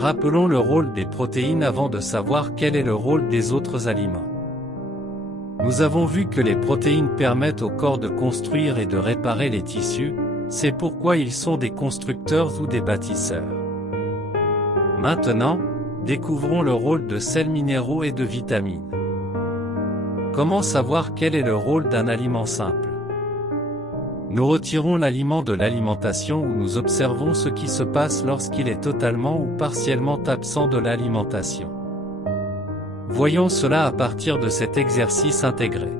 Rappelons le rôle des protéines avant de savoir quel est le rôle des autres aliments. Nous avons vu que les protéines permettent au corps de construire et de réparer les tissus, c'est pourquoi ils sont des constructeurs ou des bâtisseurs. Maintenant, découvrons le rôle de sels minéraux et de vitamines. Comment savoir quel est le rôle d'un aliment simple? Nous retirons l'aliment de l'alimentation ou nous observons ce qui se passe lorsqu'il est totalement ou partiellement absent de l'alimentation. Voyons cela à partir de cet exercice intégré.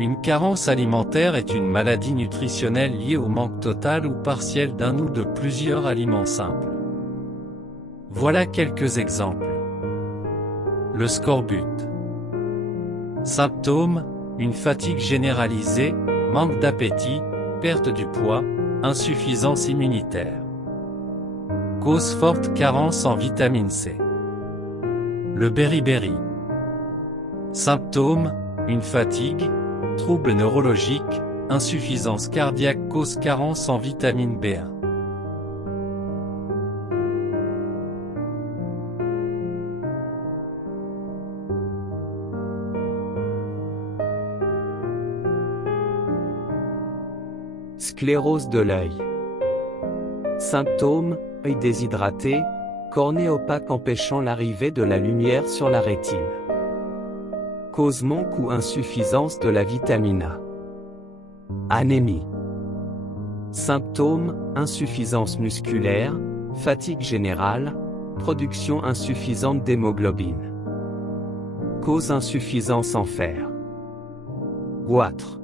Une carence alimentaire est une maladie nutritionnelle liée au manque total ou partiel d'un ou de plusieurs aliments simples. Voilà quelques exemples. Le scorbut. Symptômes: une fatigue généralisée, manque d'appétit, perte du poids, insuffisance immunitaire. Cause: forte carence en vitamine C. Le beriberi. Symptômes: une fatigue, troubles neurologiques, insuffisance cardiaque. Cause: carence en vitamine B1. Sclérose de l'œil. Symptômes: œil déshydraté, cornée opaque empêchant l'arrivée de la lumière sur la rétine. Cause: manque ou insuffisance de la vitamine A. Anémie. Symptômes: insuffisance musculaire, fatigue générale, production insuffisante d'hémoglobine. Cause: insuffisance en fer. Goitre.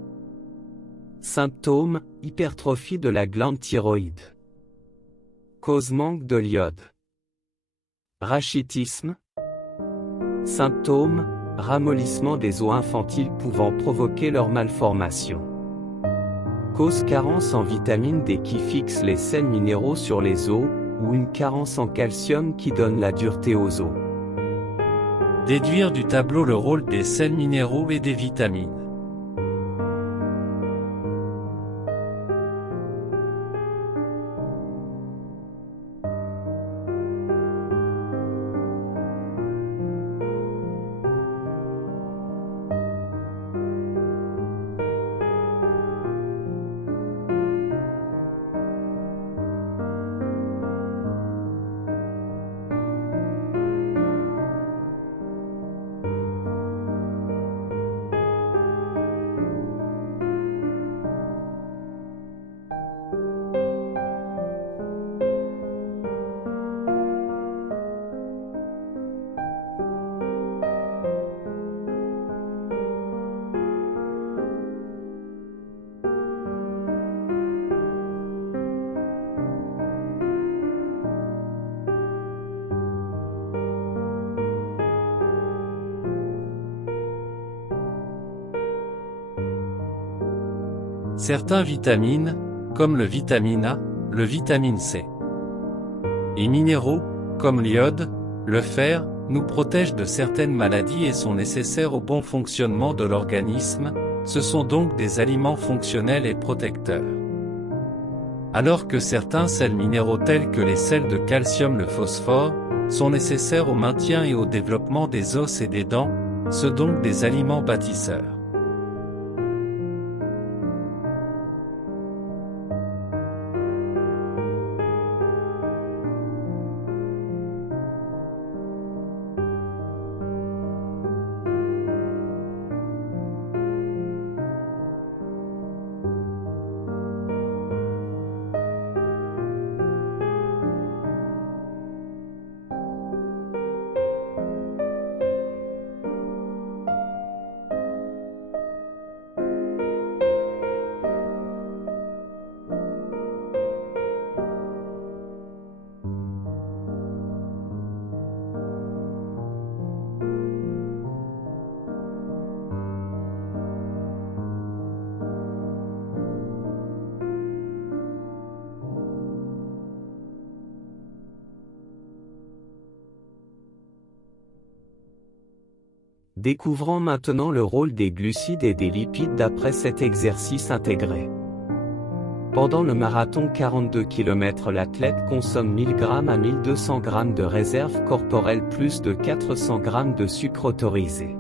Symptômes: hypertrophie de la glande thyroïde. Cause: manque de l'iode. Rachitisme. Symptômes: ramollissement des os infantiles pouvant provoquer leur malformation. Cause: carence en vitamine D qui fixe les sels minéraux sur les os, ou une carence en calcium qui donne la dureté aux os. Déduire du tableau le rôle des sels minéraux et des vitamines. Certains vitamines, comme le vitamine A, le vitamine C, et minéraux, comme l'iode, le fer, nous protègent de certaines maladies et sont nécessaires au bon fonctionnement de l'organisme, ce sont donc des aliments fonctionnels et protecteurs. Alors que certains sels minéraux tels que les sels de calcium, le phosphore, sont nécessaires au maintien et au développement des os et des dents, sont donc des aliments bâtisseurs. Découvrons maintenant le rôle des glucides et des lipides d'après cet exercice intégré. Pendant le marathon 42 km, l'athlète consomme 1000 g à 1200 g de réserve corporelle plus de 400 g de sucre autorisé.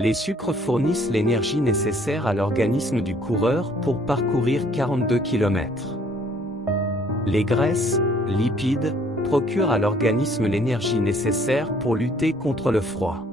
Les sucres fournissent l'énergie nécessaire à l'organisme du coureur pour parcourir 42 km. Les graisses, lipides, procurent à l'organisme l'énergie nécessaire pour lutter contre le froid.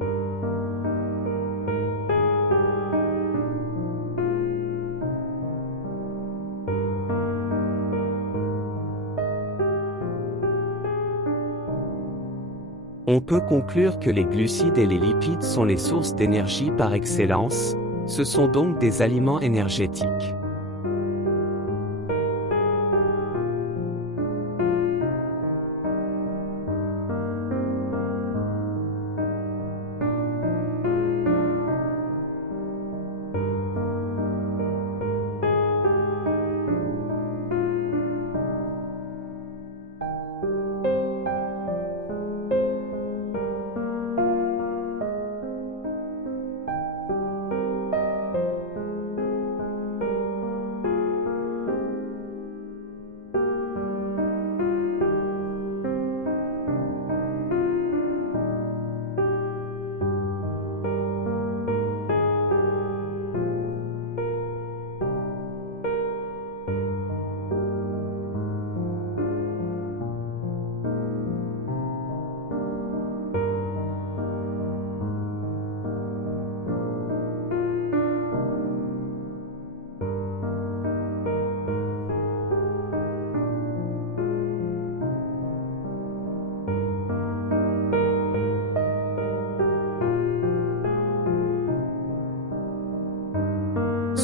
On peut conclure que les glucides et les lipides sont les sources d'énergie par excellence, ce sont donc des aliments énergétiques.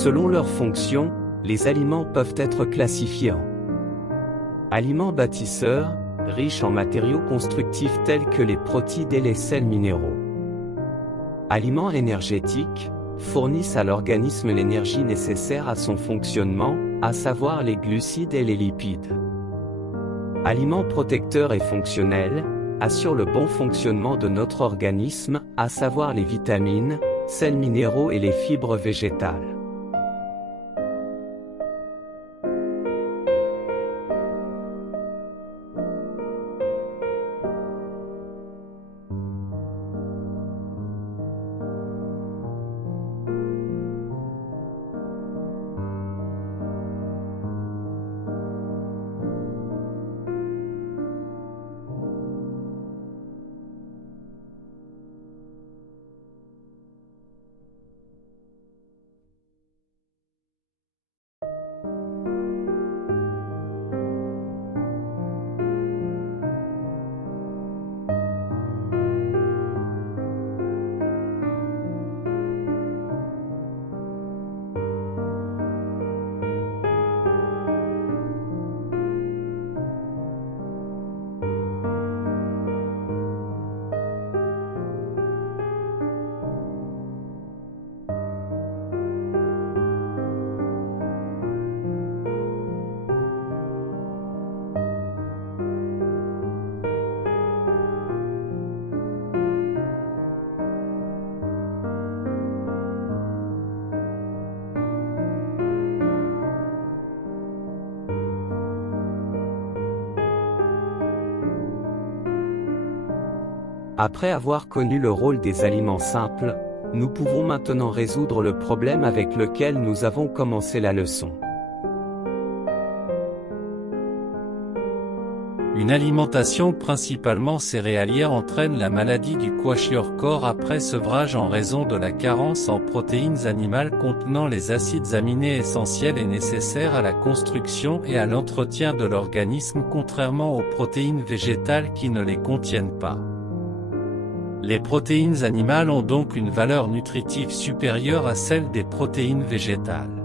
Selon leur fonction, les aliments peuvent être classifiés en aliments bâtisseurs, riches en matériaux constructifs tels que les protides et les sels minéraux. Aliments énergétiques, fournissent à l'organisme l'énergie nécessaire à son fonctionnement, à savoir les glucides et les lipides. Aliments protecteurs et fonctionnels, assurent le bon fonctionnement de notre organisme, à savoir les vitamines, sels minéraux et les fibres végétales. Après avoir connu le rôle des aliments simples, nous pouvons maintenant résoudre le problème avec lequel nous avons commencé la leçon. Une alimentation principalement céréalière entraîne la maladie du kwashiorkor après sevrage en raison de la carence en protéines animales contenant les acides aminés essentiels et nécessaires à la construction et à l'entretien de l'organisme, contrairement aux protéines végétales qui ne les contiennent pas. Les protéines animales ont donc une valeur nutritive supérieure à celle des protéines végétales.